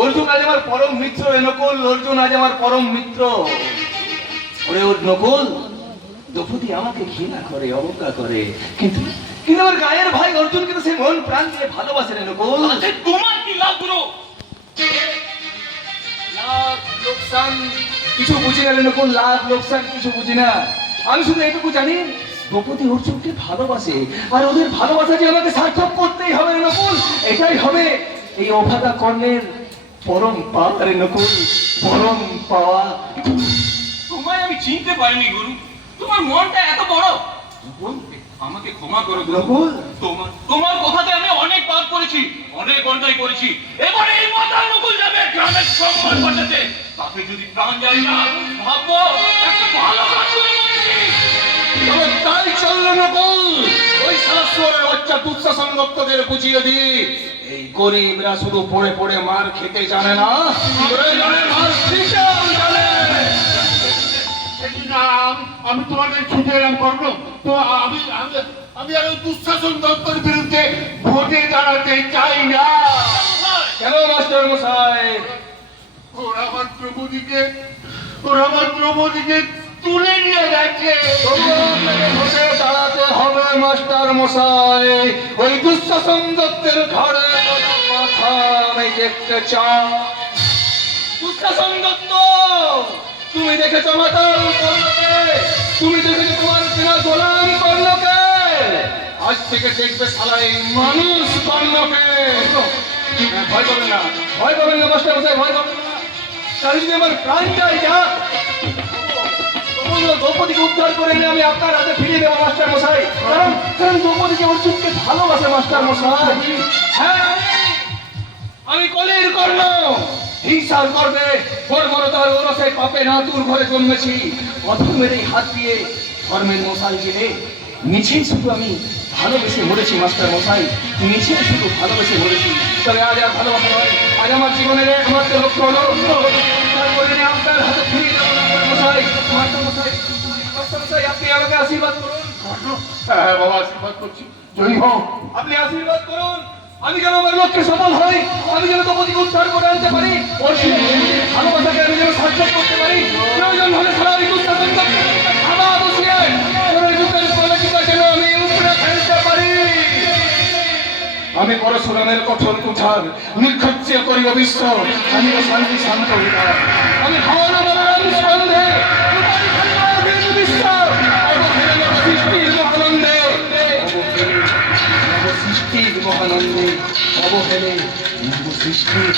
অর্জুন আজ আমার পরম মিত্র রে নকুল, অর্জুন আজ আমার পরম মিত্র। ওরে ওর নকুল, দ্রৌপদী আমাকে ঘৃণা করে, অবজ্ঞা করে, কিন্তু কিন্তু আমার গায়ের ভাই অর্জুন কিন্তু সে মন প্রাণ দিয়ে ভালোবাসে রে নকুল। তোমার কি লাভ গুরু? লাভ লোকসান কিছু বুঝি না রে নকুল, লাভ লোকসান কিছু বুঝি না। আমি শুধু এটুকু জানি দ্রৌপদী অর্জুনকে ভালোবাসে, আর ওদের ভালোবাসা যে আমাকে সার্থক করতেই হবে রে নকুল, এটাই হবে এই অভাগা কর্ণের পরম পাওয়া রে নকুল, পরম পাওয়া। তোমায় আমি চিনতে পারিনি গুরু, তোমার মনটা এত বড়। আমাকে ক্ষমা করো গুরু। নকুল, তোমার তোমার কথাতে আমি অনেক পাপ করেছি, অনেক অন্যায় করেছি। এবার এই মাথা নকুল যাবে গ্রামের সম্মান বাঁচাতে। তাকে যদি প্রাণ যায় না, ভাববো একটা ভালো কাজ করে মরেছি। তবে তাই চললো নকুল, ওই শালাসুরের বাচ্চা দুঃশাসন দত্তদের বুঝিয়ে দিই, এই গরিবরা শুধু পড়ে পড়ে মার খেতে জানে না, প্রয়োজনে মার দিতেও জানে। আমি তোমাকে ছুটে এলাম করবো তো আমি আমি আমি আর ওই দুঃশাসন দপ্তর বিরুদ্ধে ভোটে দাঁড়াতে চাই না। কেন মাস্টার মশাই? ওরা আমার দ্রৌপদীকে তুলে নিয়ে গেছে। ভোটে দাঁড়াতে হবে মাস্টার মশাই, ওই দুঃশাসন দত্তের ঘরে মাথা আমি দেখতে চাই। দুঃশাসন দত্ত, তুমি দেখেছো মাতাল কর্ণকে, তুমি দেখেছো তোমার চেনা গোলাম কর্ণকে, আজ থেকে দেখবে শালাই মানুষ কর্ণকে। ভয় পাবেন না, ভয় পাবেন না মাস্টার মশাই, ভয় পাবেন না। তাহলে যদি আমার প্রাণ যায় যাক, দ্রৌপদীকে উদ্ধার করে নিয়ে আমি আপনার হাতে ফিরিয়ে দেবো মাস্টার মশাই, কারণ কারণ দ্রৌপদীকে অর্জুনকে ভালোবাসে মাস্টার মশাই। হ্যাঁ, আমি কলির কর্ণ, হিংসার গর্বে বর্বরতার ওরসে পাপে নাতুর ঘরে জন্মেছি। অধর্মের এই হাত দিয়ে ধর্মের মশাল জেলে মিছে শুধু আমি ভালোবেসে মরেছি মাস্টার মশাই, মিছে শুধু ভালোবেসে মরেছি। তবে আজ আর ভালোবাসা নয়, আজ আমার জীবনের একমাত্র লক্ষ্য হলো উদ্ধার করে নিয়ে আপনার হাতে ফিরিয়ে দেবো মাস্টার মশাই। মাস্টার মশাই, মাস্টার মশাই, আপনি আমাকে আশীর্বাদ করুন। হ্যাঁ বাবা, আশীর্বাদ করছি, জয় হোক। আপনি আশীর্বাদ করুন, আমি যেন আমার লক্ষ্যে সফল হই, আমি যেন দ্রৌপদীকে উদ্ধার করে আনতে পারি, ভালোবাসাকে আমি যেন সার্থক করতে পারি। প্রয়োজন হলে সারা দুঃশাসন খাওয়া বসিয়ে যুগের পলিটিকা যেন আমি উপরে ফেলতে পারি। আমি পরশুরামের কঠোর কুঠার নিক্ষজ্য করি অবিশ্ব, আমি শান্তি শান্ত হইলাম, আমি হন বলরাম স্কন্ধে সৃষ্টির মহানন্দে অবহেলে সৃষ্টির